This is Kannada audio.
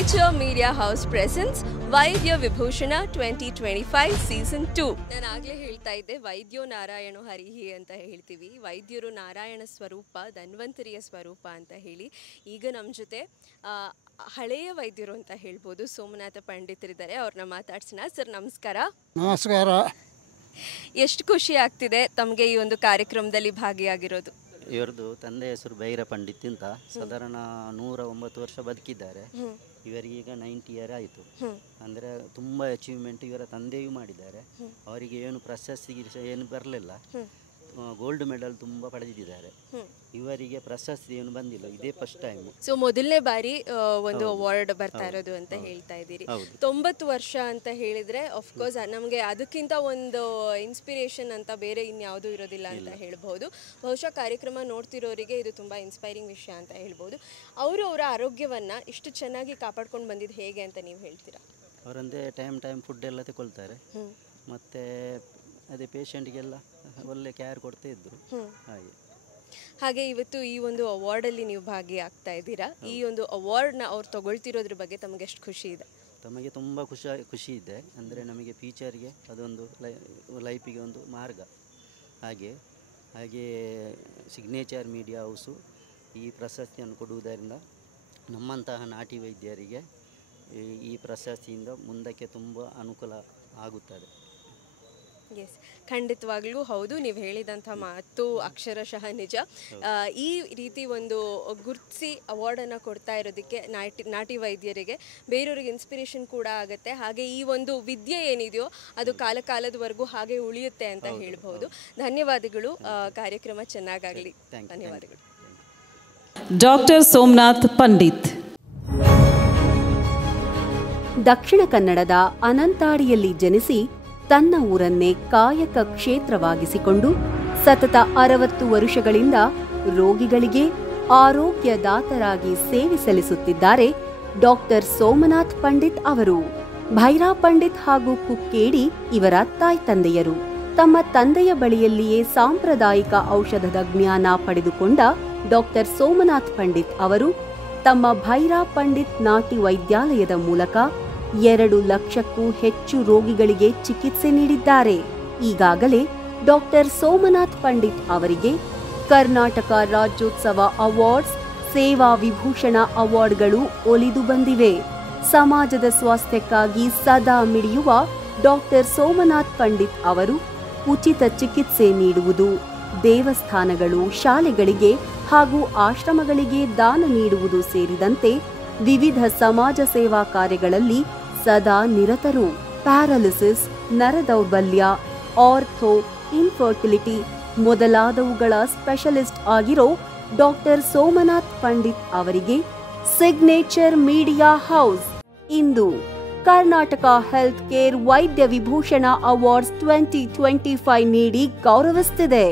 Signature Media House presents ವೈದ್ಯ ವಿಭೂಷಣ 2025 ಸೀಸನ್ 2. ನಾನು ಆಗಲೇ ಹೇಳ್ತಾ ಇದ್ದೆ, ವೈದ್ಯೋ ನಾರಾಯಣೋ ಹರಿಹಿ ಅಂತ ಹೇಳ್ತೀವಿ. ವೈದ್ಯರು ನಾರಾಯಣ ಸ್ವರೂಪ, ಧನ್ವಂತರಿಯ ಸ್ವರೂಪ ಅಂತ ಹೇಳಿ. ಈಗ ನಮ್ಮ ಜೊತೆ ಹಳೆಯ ವೈದ್ಯರು ಅಂತ ಹೇಳ್ಬೋದು, ಸೋಮನಾಥ ಪಂಡಿತರಿದ್ದಾರೆ. ಅವ್ರನ್ನ ಮಾತಾಡ್ಸೋಣ. ಸರ್ ನಮಸ್ಕಾರ. ನಮಸ್ಕಾರ. ಎಷ್ಟು ಖುಷಿ ಆಗ್ತಿದೆ ತಮಗೆ ಈ ಒಂದು ಕಾರ್ಯಕ್ರಮದಲ್ಲಿ ಭಾಗಿಯಾಗಿರೋದು? ಇವರದು ತಂದೆ ಹೆಸರು ಭೈರ ಪಂಡಿತ್ ಅಂತ, ಸಾಧಾರಣ 109 ವರ್ಷ ಬದುಕಿದ್ದಾರೆ. ಇವರಿಗೆ ಈಗ 90 ಇಯರ್ ಆಯಿತು. ಅಂದರೆ ತುಂಬ ಅಚೀವ್ಮೆಂಟ್ ಇವರ ತಂದೆಯೂ ಮಾಡಿದ್ದಾರೆ. ಅವರಿಗೆ ಏನು ಪ್ರಶಸ್ತಿ ಏನು ಬರಲಿಲ್ಲ, ಗೋಲ್ಡ್ ಮೆಡಲ್ ತುಂಬ ಪಡೆದಿದ್ದಾರೆ. ಇವರಿಗೆ ಪ್ರಶಸ್ತಿ ಏನು ಬಂದಿಲ್ಲ, ಇದೇ ಫಸ್ಟ್ ಟೈಮ್. ಸೊ ಮೊದಲನೇ ಬಾರಿ ಒಂದು ಅವಾರ್ಡ್ ಬರ್ತಾ ಇರೋದು ಅಂತ ಹೇಳ್ತಾ ಇದ್ದೀರಿ. 90 ವರ್ಷ ಅಂತ ಹೇಳಿದ್ರೆ ಅಫ್ಕೋರ್ಸ್ ನಮಗೆ ಅದಕ್ಕಿಂತ ಒಂದು ಇನ್ಸ್ಪಿರೇಷನ್ ಅಂತ ಬೇರೆ ಇನ್ಯಾವುದೂ ಇರೋದಿಲ್ಲ ಅಂತ ಹೇಳ್ಬೋದು. ಬಹುಶಃ ಕಾರ್ಯಕ್ರಮ ನೋಡ್ತಿರೋರಿಗೆ ಇದು ತುಂಬ ಇನ್ಸ್ಪೈರಿಂಗ್ ವಿಷಯ ಅಂತ ಹೇಳ್ಬೋದು. ಅವರು ಅವರ ಆರೋಗ್ಯವನ್ನು ಇಷ್ಟು ಚೆನ್ನಾಗಿ ಕಾಪಾಡ್ಕೊಂಡು ಬಂದಿದ್ದು ಹೇಗೆ ಅಂತ ನೀವು ಹೇಳ್ತೀರಾ? ಅವರಂದರೆ ಟೈಮ್ ಫುಡ್ ಎಲ್ಲ ತಗೊಳ್ತಾರೆ, ಮತ್ತು ಅದೇ ಪೇಷಂಟ್ಗೆಲ್ಲ ಒಳ್ಳೆ ಕೇರ್ ಕೊಡ್ತಾ ಇದ್ರು. ಹಾಗೆ ಇವತ್ತು ಈ ಒಂದು ಅವಾರ್ಡಲ್ಲಿ ನೀವು ಭಾಗಿಯಾಗ್ತಾ ಇದ್ದೀರಾ. ಈ ಒಂದು ಅವಾರ್ಡ್ನ ಅವ್ರು ತಗೊಳ್ತಿರೋದ್ರ ಬಗ್ಗೆ ತಮಗೆ ಎಷ್ಟು ಖುಷಿ ಇದೆ? ತಮಗೆ ತುಂಬ ಖುಷಿ ಇದೆ. ಅಂದರೆ ನಮಗೆ ಫ್ಯೂಚರ್ಗೆ ಅದೊಂದು ಲೈಫಿಗೆ ಒಂದು ಮಾರ್ಗ. ಹಾಗೆ ಸಿಗ್ನೇಚರ್ ಮೀಡಿಯಾ ಹೌಸು ಈ ಪ್ರಶಸ್ತಿಯನ್ನು ಕೊಡುವುದರಿಂದ ನಮ್ಮಂತಹ ನಾಟಿ ವೈದ್ಯರಿಗೆ ಈ ಪ್ರಶಸ್ತಿಯಿಂದ ಮುಂದಕ್ಕೆ ತುಂಬ ಅನುಕೂಲ ಆಗುತ್ತದೆ. ಎಸ್, ಖಂಡಿತವಾಗ್ಲೂ ಹೌದು. ನೀವು ಹೇಳಿದಂಥ ಮಾತು ಅಕ್ಷರಶಃ ನಿಜ. ಈ ರೀತಿ ಒಂದು ಗುರುತಿಸಿ ಅವಾರ್ಡನ್ನು ಕೊಡ್ತಾ ಇರೋದಕ್ಕೆ ನಾಟಿ ವೈದ್ಯರಿಗೆ, ಬೇರೆಯವ್ರಿಗೆ ಇನ್ಸ್ಪಿರೇಷನ್ ಕೂಡ ಆಗುತ್ತೆ. ಹಾಗೆ ಈ ಒಂದು ವಿದ್ಯೆ ಏನಿದೆಯೋ ಅದು ಕಾಲದವರೆಗೂ ಹಾಗೆ ಉಳಿಯುತ್ತೆ ಅಂತ ಹೇಳ್ಬೋದು. ಧನ್ಯವಾದಗಳು. ಕಾರ್ಯಕ್ರಮ ಚೆನ್ನಾಗಾಗಲಿ. ಧನ್ಯವಾದಗಳು. ಡಾಕ್ಟರ್ ಸೋಮನಾಥ್ ಪಂಡಿತ್. ದಕ್ಷಿಣ ಕನ್ನಡದ ಅನಂತಾಡಿಯಲ್ಲಿ ಜನಿಸಿ ತನ್ನ ಊರನ್ನೇ ಕಾಯಕ ಕ್ಷೇತ್ರವಾಗಿಸಿಕೊಂಡು ಸತತ 60 ವರುಷಗಳಿಂದ ರೋಗಿಗಳಿಗೆ ಆರೋಗ್ಯದಾತರಾಗಿ ಸೇವೆ ಸಲ್ಲಿಸುತ್ತಿದ್ದಾರೆ ಡಾಕ್ಟರ್ ಸೋಮನಾಥ್ ಪಂಡಿತ್ ಅವರು. ಭೈರಾ ಪಂಡಿತ್ ಹಾಗೂ ಕುಕ್ಕೇಡಿ ಇವರ ತಾಯಿ ತಂದೆಯರು. ತಮ್ಮ ತಂದೆಯ ಬಳಿಯಲ್ಲಿಯೇ ಸಾಂಪ್ರದಾಯಿಕ ಔಷಧದ ಜ್ಞಾನ ಪಡೆದುಕೊಂಡ ಡಾಕ್ಟರ್ ಸೋಮನಾಥ್ ಪಂಡಿತ್ ಅವರು ತಮ್ಮ ಭೈರಾ ಪಂಡಿತ್ ನಾಟಿ ವೈದ್ಯಾಲಯದ ಮೂಲಕ 2 ಲಕ್ಷಕ್ಕೂ ಹೆಚ್ಚು ರೋಗಿಗಳಿಗೆ ಚಿಕಿತ್ಸೆ ನೀಡಿದ್ದಾರೆ. ಈಗಾಗಲೇ ಡಾಕ್ಟರ್ ಸೋಮನಾಥ್ ಪಂಡಿತ್ ಅವರಿಗೆ ಕರ್ನಾಟಕ ರಾಜ್ಯೋತ್ಸವ ಅವಾರ್ಡ್ಸ್, ಸೇವಾ ವಿಭೂಷಣ ಅವಾರ್ಡ್ಗಳು ಒಲಿದು ಬಂದಿವೆ. ಸಮಾಜದ ಸ್ವಾಸ್ಥ್ಯಕ್ಕಾಗಿ ಸದಾ ಮಿಡಿಯುವ ಡಾಕ್ಟರ್ ಸೋಮನಾಥ್ ಪಂಡಿತ್ ಅವರು ಉಚಿತ ಚಿಕಿತ್ಸೆ ನೀಡುವುದು, ದೇವಸ್ಥಾನಗಳು, ಶಾಲೆಗಳಿಗೆ ಹಾಗೂ ಆಶ್ರಮಗಳಿಗೆ ದಾನ ನೀಡುವುದು ಸೇರಿದಂತೆ ವಿವಿಧ ಸಮಾಜ ಸೇವಾ ಕಾರ್ಯಗಳಲ್ಲಿ ಸದಾ ನಿರತರು. ಪ್ಯಾರಾಲಿಸಿಸ್, ನರದೌರ್ಬಲ್ಯ, ಆರ್ಥೋ, ಇನ್ಫರ್ಟಿಲಿಟಿ ಮೊದಲಾದವುಗಳ ಸ್ಪೆಷಲಿಸ್ಟ್ ಆಗಿರೋ ಡಾಕ್ಟರ್ ಸೋಮನಾಥ್ ಪಂಡಿತ್ ಅವರಿಗೆ ಸಿಗ್ನೇಚರ್ ಮೀಡಿಯಾ ಹೌಸ್ ಇಂದು ಕರ್ನಾಟಕ ಹೆಲ್ತ್ ಕೇರ್ ವೈದ್ಯ ವಿಭೂಷಣ ಅವಾರ್ಡ್ಸ್ 2025 ನೀಡಿ ಗೌರವಿಸುತ್ತಿದೆ.